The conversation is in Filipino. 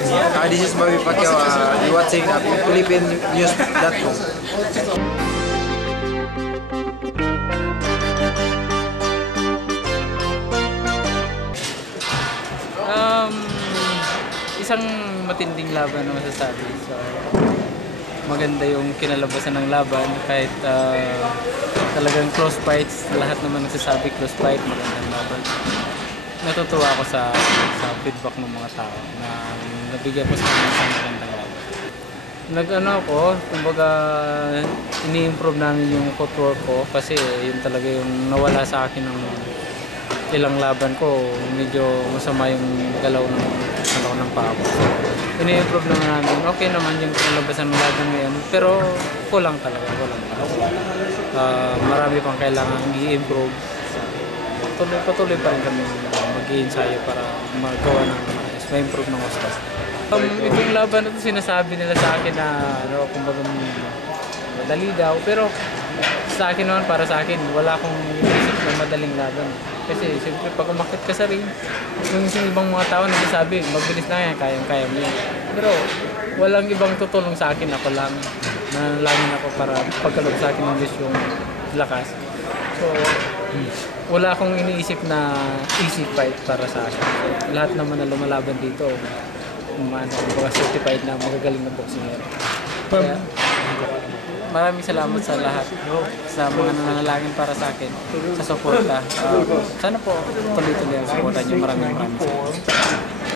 This is Bobby Pacquiao. You're watching PhilippineNews.com. Isang matinding laban na masasabi. So, maganda yung kinalabasan ng laban kahit talagang close fights. Lahat naman nagsasabi close fight, magandang laban. Natutuwa ako sa feedback ng mga tao na nabigyan ko sa isang magandang laban. Nag-ano ako, kumbaga ini-improve namin yung footwork ko kasi yun talaga yung nawala sa akin ng ilang laban ko. Medyo masama yung galaw ng paa ko. So, ini-improve naman namin. Okay naman yung kinalabasan ng laban ngayon pero kulang talaga. Marami pang kailangan i-improve. Patuloy pa rin kami mag-i-ensayo para magawa ng ma-improve ng ostas. Itong laban na ito sinasabi nila sa akin na kumbaga madali daw, pero sa akin naman, para sa akin, wala akong inisip na madaling laban. Kasi siyempre pag umakit ka sa ring, yung ibang mga tao nagsasabi, mabilis na yan, kayang-kaya mo yan. Pero walang ibang tutulong sa akin, ako lang, nanalangin ako para pagkalog sa akin ng Diyos yung lakas. So, wala akong iniisip na easy fight para sa akin. Lahat naman na lumalaban dito, mga certified na magagaling na boxer. Kaya, maraming salamat sa lahat, sa mga nananalangin para sa akin, sa suporta. Sana po tuloy-tuloy ang suporta niyo. Maraming salamat.